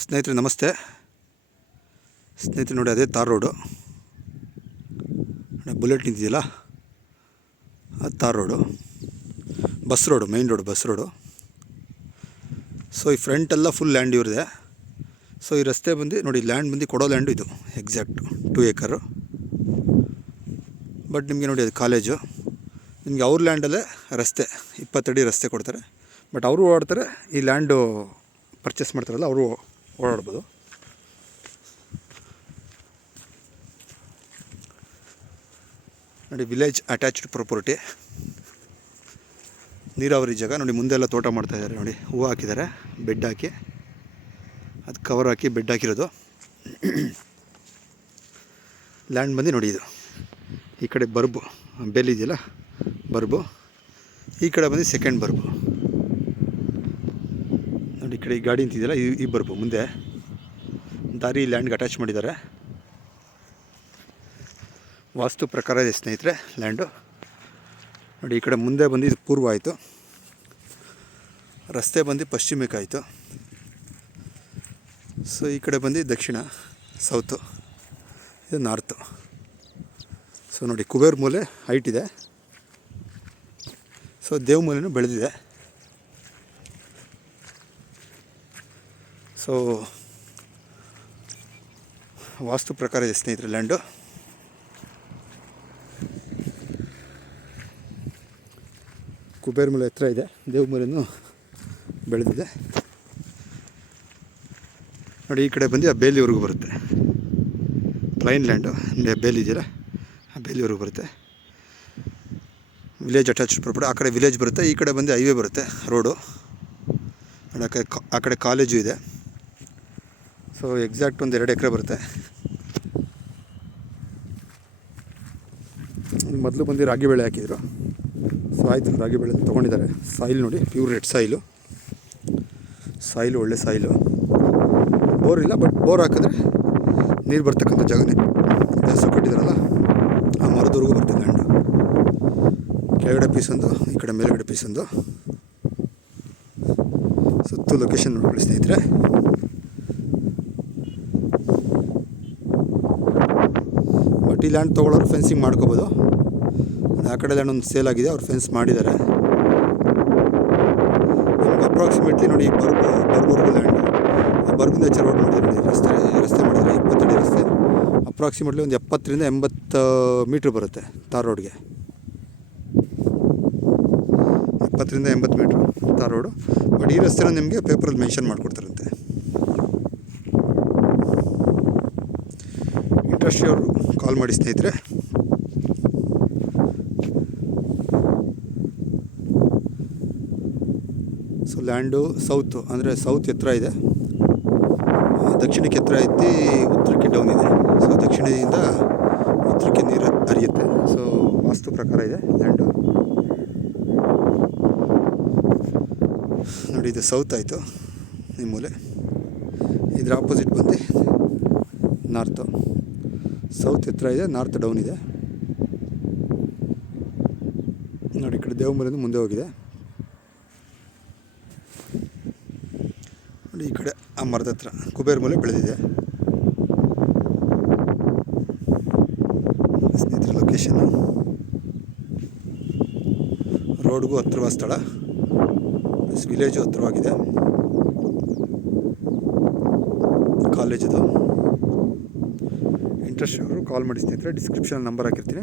ಸ್ನೇಹಿತರೆ ನಮಸ್ತೆ. ಸ್ನೇಹಿತರೆ ನೋಡಿ, ಅದೇ ತಾರ್ ರೋಡು, ಬುಲೆಟ್ ನಿಂತಿದೆಯಲ್ಲ ಅದು tar road, bus road, main road, bus road. So ಈ ಫ್ರಂಟೆಲ್ಲ ಫುಲ್ ಲ್ಯಾಂಡ್ ಇವ್ರದೆ. ಸೊ ಈ ರಸ್ತೆ ಬಂದು ನೋಡಿ, ಲ್ಯಾಂಡ್ ಬಂದು ಕೊಡೋ ಲ್ಯಾಂಡು ಇದು ಎಕ್ಸಾಕ್ಟ್ 2 ಏಕರು. ಬಟ್ ನಿಮಗೆ ನೋಡಿ, ಅದು ಕಾಲೇಜು. ನಿಮಗೆ ಅವ್ರ ಲ್ಯಾಂಡಲ್ಲೇ ರಸ್ತೆ 20 ಅಡಿ ರಸ್ತೆ ಕೊಡ್ತಾರೆ. ಬಟ್ ಅವರು ಓಡಾಡ್ತಾರೆ, ಈ ಲ್ಯಾಂಡು ಪರ್ಚೇಸ್ ಮಾಡ್ತಾರಲ್ಲ ಅವರು ಓಡಾಡ್ಬೋದು. ನೋಡಿ, ವಿಲೇಜ್ ಅಟ್ಯಾಚ್ಡ್ ಪ್ರಾಪರ್ಟಿ, ನೀರಾವರಿ ಜಾಗ. ನೋಡಿ ಮುಂದೆಲ್ಲ ತೋಟ ಮಾಡ್ತಾಯಿದ್ದಾರೆ. ನೋಡಿ ಹೂವು ಹಾಕಿದ್ದಾರೆ, ಬೆಡ್ ಹಾಕಿ, ಅದು ಕವರ್ ಹಾಕಿ ಬೆಡ್ ಹಾಕಿರೋದು. ಲ್ಯಾಂಡ್ ಬಂದು ನೋಡಿ, ಇದು ಈ ಕಡೆ ಬರ್ಬು ಬೆಲ್ ಇದೆಯಲ್ಲ, ಬರ್ಬು. ಈ ಕಡೆ ಬಂದು ಸೆಕೆಂಡ್ ಬರ್ಬು. ನೋಡಿ ಈ ಕಡೆ ಈ ಗಾಡಿ ನಿಂತಿದೆಯಲ್ಲ, ಈ ಬರ್ಬು ಮುಂದೆ ದಾರಿ ಲ್ಯಾಂಡ್ಗೆ ಅಟ್ಯಾಚ್ ಮಾಡಿದ್ದಾರೆ. ವಾಸ್ತು ಪ್ರಕಾರ ಇದೆ ಸ್ನೇಹಿತರೆ ಲ್ಯಾಂಡು. ನೋಡಿ ಈ ಕಡೆ ಮುಂದೆ ಬಂದು ಇದು ಪೂರ್ವ ಆಯಿತು, ರಸ್ತೆ ಬಂದು ಪಶ್ಚಿಮಕ್ಕೆ ಆಯಿತು. ಸೊ ಈ ಕಡೆ ಬಂದು ದಕ್ಷಿಣ, ಸೌತು, ಇದು ನಾರ್ತು. ಸೊ ನೋಡಿ, ಕುಬೇರ್ ಮೂಲೆ ಹೈಟ್ ಇದೆ. ಸೊ ದೇವ್ ಮೂಲೆನೂ ಬೆಳೆದಿದೆ. ಸೊ ವಾಸ್ತು ಪ್ರಕಾರ ಇದೆ ಸ್ನೇಹಿತರೆ ಲ್ಯಾಂಡು. ಕುಬೇರ್ ಮೂಲೆ ಹತ್ರ ಇದೆ, ದೇವ್ ಮೂಲೆನೂ ಬೆಳೆದಿದೆ. ನೋಡಿ ಈ ಕಡೆ ಬಂದು ಆ ಬೇಲಿವರೆಗೂ ಬರುತ್ತೆ, ಪ್ಲೈನ್ ಲ್ಯಾಂಡು. ಬೇಲಿ ಇದೆಯಲ್ಲ, ಆ ಬೇಲಿವರೆಗೂ ಬರುತ್ತೆ. Village attached property. ಆ ಕಡೆ ವಿಲೇಜ್ ಬರುತ್ತೆ, ಈ ಕಡೆ ಬಂದು ಹೈವೇ ಬರುತ್ತೆ, ರೋಡು. ಆ ಕಡೆ ಕಾಲೇಜು ಇದೆ. ಸೊ ಎಕ್ಸಾಕ್ಟ್ ಒಂದು 2 ಎಕರೆ ಬರುತ್ತೆ. ಮೊದಲು ಬಂದು ರಾಗಿ ಬೆಳೆ ಹಾಕಿದರು. ಸೊ ಆಯಿತು, ರಾಗಿ ಬೆಳೆ ತೊಗೊಂಡಿದ್ದಾರೆ. ಸಾಯಿಲ್ ನೋಡಿ, ಪ್ಯೂರ್ ರೆಡ್ ಸಾಯಿಲು. ಒಳ್ಳೆ ಸಾಯಿಲು. ಬೋರ್ ಇಲ್ಲ, ಬಟ್ ಬೋರ್ ಹಾಕಿದ್ರೆ ನೀರು ಬರ್ತಕ್ಕಂಥ ಜಾಗನೇ. ಹಸು ಕಟ್ಟಿದಾರಲ್ಲ, ಆ ಮರದವರೆಗೂ ಬರ್ತದೆ ಲ್ಯಾಂಡು. ಕೆಳಗಡೆ ಪೀಸೊಂದು, ಈ ಕಡೆ ಮೇಲ್ಗಡೆ ಪೀಸೊಂದು. ಸುತ್ತು ಲೊಕೇಶನ್ ನೋಡ್ಕೊಳ್ಳಿ ಸ್ನೇಹಿತರೆ. ಬಟ್ ಈ ಲ್ಯಾಂಡ್ ತೊಗೊಳ್ಳೋರು ಫೆನ್ಸಿಂಗ್ ಮಾಡ್ಕೋಬೋದು. ಆ ಕಡೆ ಲ್ಯಾಂಡ್ ಒಂದು ಸೇಲ್ ಆಗಿದೆ, ಅವ್ರು ಫೆನ್ಸ್ ಮಾಡಿದ್ದಾರೆ. ನಮ್ಗೆ ಅಪ್ರಾಕ್ಸಿಮೇಟ್ಲಿ ನೋಡಿ, ಬರ್ಬರ್ಗೂ ಲ್ಯಾಂಡು, ಬರ್ಬಿಂದ ಹೆಚ್ಚು ರೋಡ್ ಮಾಡಿದ್ದಾರೆ. ನೋಡಿ ರಸ್ತೆ ಮಾಡಿದ್ದಾರೆ, 20 ಅಡಿ ರಸ್ತೆ. ಅಪ್ರಾಕ್ಸಿಮೇಟ್ಲಿ ಒಂದು 70ರಿಂದ 80 ಮೀಟ್ರ್ ಬರುತ್ತೆ ತಾರ್ ರೋಡ್ಗೆ. 70ರಿಂದ 80 ಮೀಟ್ರ್ ತಾರ್ ರೋಡು. ಬಟ್ ಈ ರಸ್ತೆನ ನಿಮಗೆ ಪೇಪರಲ್ಲಿ ಮೆನ್ಷನ್ ಮಾಡಿಕೊಡ್ತಾರಂತೆ. ಇಂಟ್ರೆಸ್ಟ್ ಅವರು ಕಾಲ್ ಮಾಡಿ ಸ್ನೇಹಿತರೆ. ಸೊ ಲ್ಯಾಂಡು ಸೌತು, ಅಂದರೆ ಸೌತ್ ಎತ್ತರ ಇದೆ, ದಕ್ಷಿಣಕ್ಕೆ ಎತ್ತರ ಐತಿ, ಉತ್ತರಕ್ಕೆ ಡೌನ್ ಇದೆ. ಸೊ ದಕ್ಷಿಣದಿಂದ ಉತ್ತರಕ್ಕೆ ನೀರು ಹರಿಯುತ್ತೆ. ಸೊ ವಾಸ್ತು ಪ್ರಕಾರ ಇದೆ ಲ್ಯಾಂಡು. ನೋಡಿ, ಇದು ಸೌತ್ ಆಯಿತು ಈ ಮೂಲೆ. ಇದ್ರ ಆಪೋಸಿಟ್ ಬಂದು ನಾರ್ತು. ಸೌತ್ ಎತ್ತರ ಇದೆ, ನಾರ್ತ್ ಡೌನ್ ಇದೆ. ನೋಡಿ ಈ ಕಡೆ ದೇವ್ ಮೂಲೆಯಿಂದ ಮುಂದೆ ಹೋಗಿದೆ. ನೋಡಿ ಈ ಕಡೆ ಆ ಮರದ ಹತ್ರ ಕುಬೇರ್ ಮೂಲೆ ಬೆಳೆದಿದೆ ಸ್ನೇಹಿತರೆ. ಲೊಕೇಶನ್ನು ರೋಡ್ಗೂ ಹತ್ತಿರವಾದ ಸ್ಥಳ, ಪ್ಲಸ್ ವಿಲೇಜು ಹತ್ತಿರವಾಗಿದೆ. ಕಾಲೇಜದು. ಇಂಟ್ರೆಸ್ಟ್ ಅವರು ಕಾಲ್ ಮಾಡಿ ಸ್ನೇಹಿತರೆ. ಡಿಸ್ಕ್ರಿಪ್ಷನ್ ನಂಬರ್ ಹಾಕಿರ್ತೀನಿ.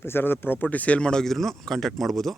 ಪ್ಲಸ್ ಯಾರಾದರೂ ಪ್ರಾಪರ್ಟಿ ಸೇಲ್ ಮಾಡೋಗಿದ್ರೂ ಕಾಂಟ್ಯಾಕ್ಟ್ ಮಾಡ್ಬೋದು.